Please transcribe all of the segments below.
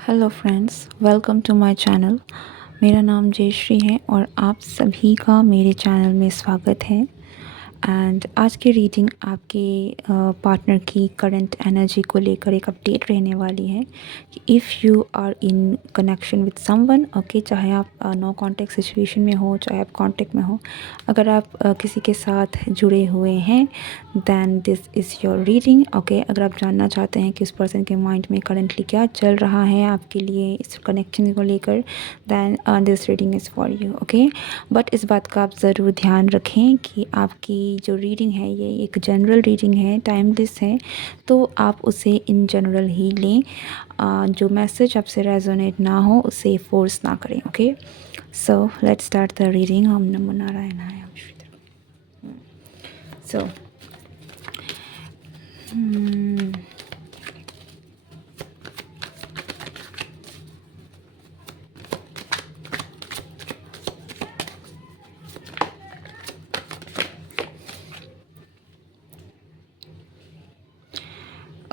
Hello friends, welcome to my channel. मेरा नाम जयश्री है और आप सभी का मेरे चैनल में स्वागत है। एंड आज की रीडिंग आपके पार्टनर की करंट एनर्जी को लेकर एक अपडेट रहने वाली है कि if you are in connection with someone, okay, चाहे आप नो कांटेक्ट सिचुएशन में हो, चाहे आप कांटेक्ट में हो, अगर आप किसी के साथ जुड़े हुए हैं then this is your reading. Okay, अगर आप जानना चाहते हैं कि उस पर्सन के माइंड में करंटली क्या चल रहा है आपके लिए इस कनेक्शन को लेकर, then this reading is for you. Okay, but इस बात का आप ज़रूर ध्यान रखें कि आपकी जो रीडिंग है ये एक जनरल रीडिंग है, टाइमलेस है, तो आप उसे इन जनरल ही लें। जो मैसेज आपसे रेजोनेट ना हो उसे फोर्स ना करें। Okay, so let's start the reading. ओम नमो नारायणाय। So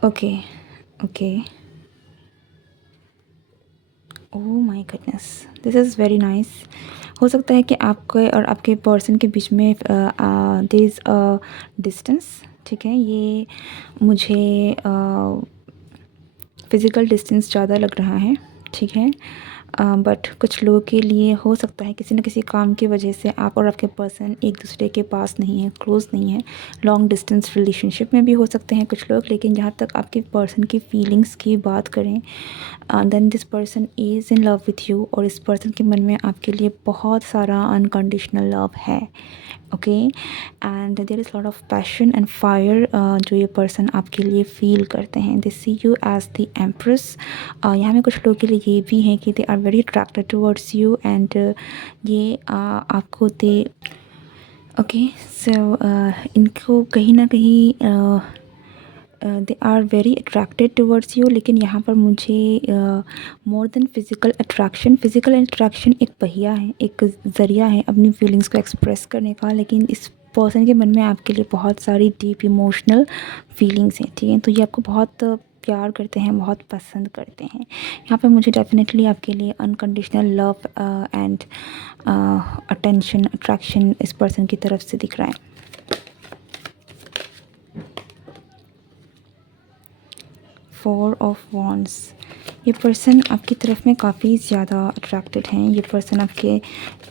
okay okay, oh my goodness, this is very nice. हो सकता है कि आपके और आपके पर्सन के बीच में देयर इज़ अ डिस्टेंस। ठीक है, ये मुझे फ़िज़िकल डिस्टेंस ज़्यादा लग रहा है। ठीक है, बट कुछ लोगों के लिए हो सकता है किसी न किसी काम की वजह से आप और आपके पर्सन एक दूसरे के पास नहीं है, क्लोज़ नहीं है। लॉन्ग डिस्टेंस रिलेशनशिप में भी हो सकते हैं कुछ लोग, लेकिन जहाँ तक आपके पर्सन की फीलिंग्स की बात करें, then this person is in love with you और इस पर्सन के मन में आपके लिए बहुत सारा अनकंडीशनल लव है। Okay, and there is lot of passion and fire जो ये पर्सन आपके लिए फील करते हैं। They see you as the empress. यहाँ में कुछ लोगों के लिए ये भी है कि they are very attracted towards you and ये आपको दे ओके, सो इनको कहीं ना कहीं they are very attracted towards you. लेकिन यहाँ पर मुझे मोर देन फिज़िकल अट्रैक्शन एक पहिया है, एक ज़रिया है अपनी फीलिंग्स को एक्सप्रेस करने का, लेकिन इस पर्सन के मन में आपके लिए बहुत सारी डीप इमोशनल फीलिंग्स हैं। ठीक है, तो ये आपको बहुत प्यार करते हैं, बहुत पसंद करते हैं। यहाँ पे मुझे डेफिनेटली आपके लिए unconditional love and attention, attraction इस पर्सन की तरफ से दिख रहा है। फोर ऑफ वॉन्ड्स, ये पर्सन आपकी तरफ में काफ़ी ज़्यादा अट्रैक्टेड हैं। ये पर्सन आपके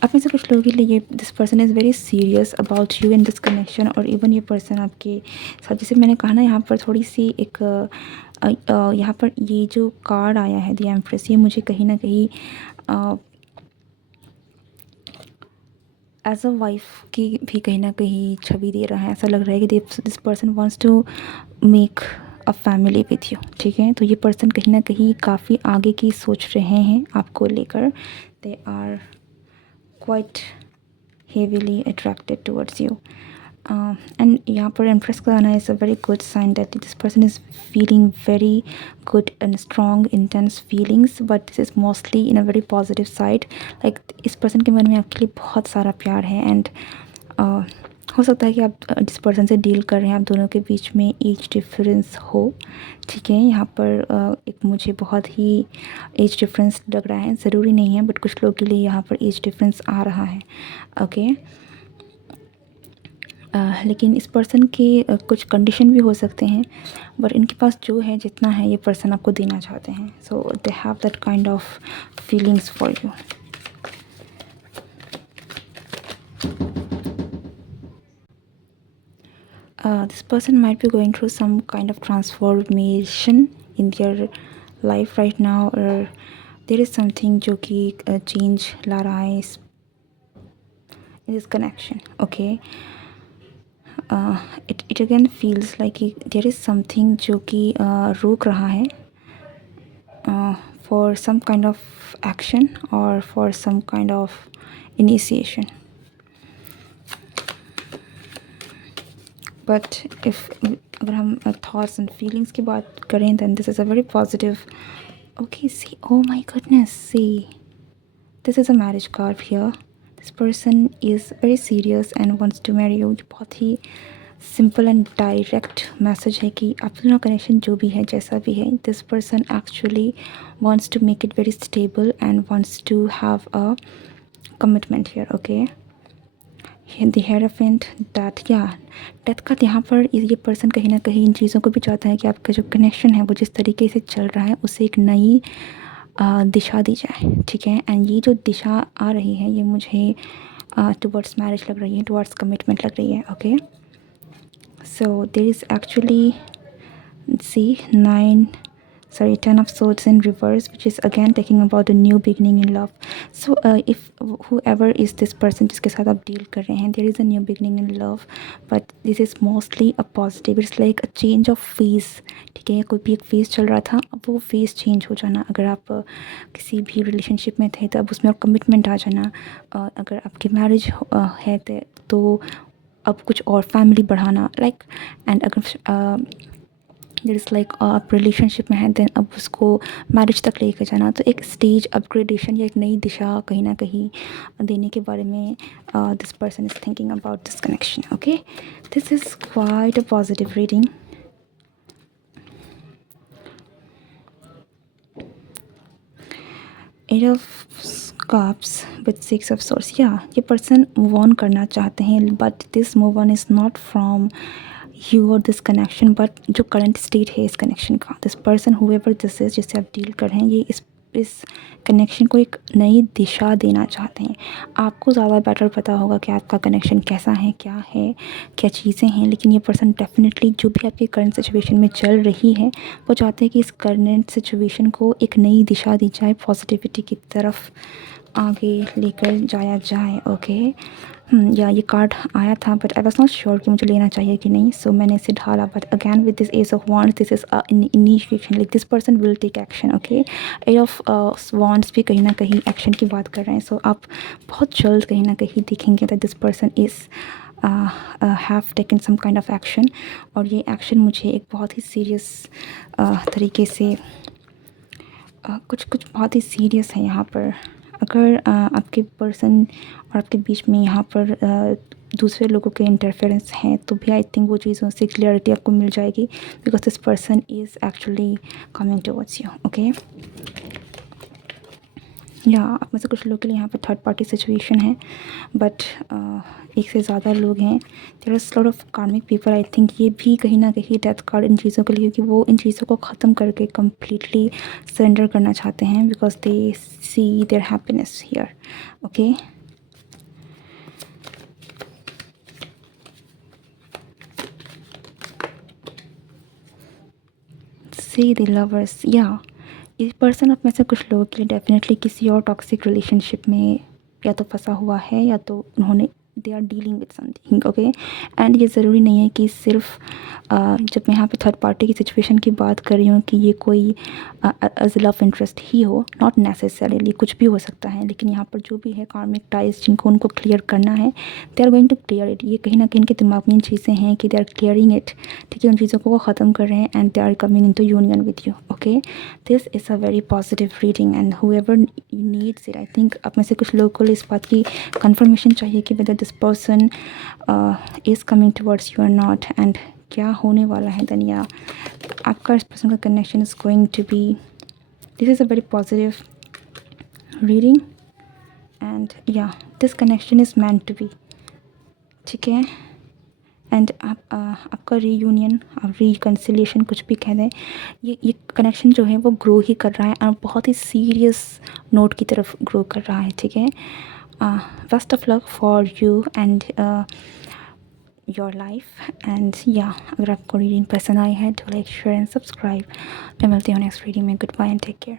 आप में से कुछ लोगों के लिए ये this person is very serious about you in this connection. और इवन ये पर्सन आपके साथ, जैसे मैंने कहा ना, यहाँ पर थोड़ी सी एक यहाँ पर ये जो कार्ड आया है द एम्प्रेस, ये मुझे कहीं ना कहीं एज अ वाइफ की भी कहीं ना कहीं छवि दे रहा है। ऐसा लग रहा है कि this person wants to make a family with you. ठीक है, तो ये पर्सन कहीं ना कहीं काफ़ी आगे की सोच रहे हैं आपको लेकर। They are quite heavily attracted towards you and यहाँ पर एम्प्रेस का आना is a very good sign that this person is feeling very good and strong intense feelings, but this is mostly in a very positive side. Like इस पर्सन के मन में आपके लिए बहुत सारा प्यार है एंड हो सकता है कि आप जिस पर्सन से डील कर रहे हैं आप दोनों के बीच में एज डिफरेंस हो। ठीक है, यहाँ पर एक मुझे बहुत ही एज डिफरेंस लग रहा है, ज़रूरी नहीं है बट कुछ लोगों के लिए यहाँ पर एज डिफरेंस आ रहा है। ओके, लेकिन इस पर्सन के कुछ कंडीशन भी हो सकते हैं, बट इनके पास जो है जितना है ये पर्सन आपको देना चाहते हैं। So they have that kind of feelings for you. This person might be going through some kind of transformation in their life right now, or there is something जो कि change ला रहा है इस this connection. Okay, it again feels like there is something जो कि रोक रहा है for some kind of action or for some kind of initiation. But if अगर हम थॉट्स एंड फीलिंग्स की बात करें then this is a very positive. Okay, see, oh my goodness, see, this is a marriage card here. This person is very serious and wants to marry you. बहुत ही simple and direct message है कि आप दोनों connection जो भी है, जैसा भी है, this person actually wants to make it very stable and wants to have a commitment here, okay. The hierophant death, या डेथ का यहाँ पर ये पर्सन कहीं ना कहीं इन चीज़ों को भी चाहता है कि आपका जो कनेक्शन है वो जिस तरीके से चल रहा है उसे एक नई दिशा दी जाए, ठीक है। एंड ये जो दिशा आ रही है ये मुझे टुवर्ड्स मैरिज लग रही है, टुवर्ड्स कमिटमेंट लग रही है, okay. So there is actually see 10 of swords in reverse, which is again talking about a new beginning in love. So if whoever is this person जिसके साथ आप डील कर रहे हैं, there is a new beginning in love, but this is mostly a positive. It's like a change of phase, ठीक है। कोई भी एक फेज़ चल रहा था, अब वो फेज़ चेंज हो जाना। अगर आप किसी भी रिलेशनशिप में थे तो अब उसमें कमिटमेंट आ जाना। अगर आपकी मैरिज है तो अब कुछ और फैमिली बढ़ाना, लाइक। एंड अगर देयर इज़ लाइक आप रिलेशनशिप में हैं देन अब उसको मैरिज तक लेकर जाना, तो एक स्टेज अपग्रेडेशन या एक नई दिशा कहीं ना कहीं देने के बारे में this person is thinking about this connection, okay. This is quite a positive reading. Eight of cups with 6 of swords, या ये पर्सन मूव ऑन करना चाहते हैं, but this move on is not from you और this connection, but जो current state है इस connection का, this person however this is जिससे आप डील कर रहे हैं, ये इस कनेक्शन को एक नई दिशा देना चाहते हैं। आपको ज़्यादा बेटर पता होगा कि आपका कनेक्शन कैसा है, क्या चीज़ें हैं, लेकिन ये पर्सन डेफिनेटली जो भी आपकी करंट सिचुएशन में चल रही है वो चाहते हैं कि इस करंट सिचुएशन को एक नई दिशा दी जाए, पॉजिटिविटी की तरफ आगे लेकर जाया जाए, ओके। या ये कार्ड आया था but I was not sure कि मुझे लेना चाहिए कि नहीं, सो मैंने इसे ढाला। But again with this ace of wands, this is initiation, like this person will take action, okay. Ace of wands भी कहीं ना कहीं एक्शन की बात कर रहे हैं, सो आप बहुत जल्द कहीं ना कहीं देखेंगे that this person is have taken some kind of action. और ये एक्शन मुझे एक बहुत ही सीरियस तरीके से कुछ बहुत ही सीरियस है यहाँ पर। अगर आपके पर्सन और आपके बीच में यहाँ पर दूसरे लोगों के इंटरफेरेंस हैं तो भी आई थिंक वो चीज़ों से क्लियरिटी आपको मिल जाएगी, because this person is actually coming towards you, okay. या आप में से कुछ लोगों के लिए यहाँ पर थर्ड पार्टी सिचुएशन है, बट एक से ज़्यादा लोग हैं। There are lot of karmic people, I think ये भी कहीं ना कहीं डेथ कार्ड इन चीज़ों के लिए, क्योंकि वो इन चीज़ों को ख़त्म करके कम्प्लीटली सरेंडर करना चाहते हैं, because they see their happiness here, okay. See the lovers, या ये पर्सन आप में से कुछ लोगों के लिए डेफिनेटली किसी और टॉक्सिक रिलेशनशिप में या तो फंसा हुआ है या तो उन्होंने they are dealing with something, okay. And ये ज़रूरी नहीं है कि सिर्फ जब मैं यहाँ पे थर्ड पार्टी की सिचुएशन की बात कर रही हूँ कि ये कोई एज लव इंटरेस्ट ही हो, नॉट नेसेसरीली, कुछ भी हो सकता है। लेकिन यहाँ पर जो भी है कार्मिक टाइज जिनको उनको क्लियर करना है, they are going to clear it. ये कहीं ना कहीं इनके दिमाग में इन चीज़ें हैं कि दे आर क्लियरिंग इट, ठीक है। उन चीज़ों को वो ख़त्म कर रहे हैं and they are coming into union with you, okay. This is a very positive reading and whoever needs it, I think आप में से कुछ लोगों को इस बात की कंफर्मेशन चाहिए कि whether this person is coming towards you और नॉट, एंड क्या होने वाला है देन। या आपका इस पर्सन का connection is going to be, this is a very positive reading and या this connection is meant to be, ठीक है। एंड आपका रीयूनियन और रिकन्सिलिएशन कुछ भी कह दें, ये कनेक्शन जो है वो ग्रो ही कर रहा है और बहुत ही सीरियस नोट की तरफ ग्रो कर रहा है, ठीक है। Best of luck for you and your life. And या अगर आपको रीडिंग पसंद आई है तो लाइक शेयर एंड सब्सक्राइब। मैं मिलती हूँ नेक्स्ट रीडिंग में। Goodbye and take care.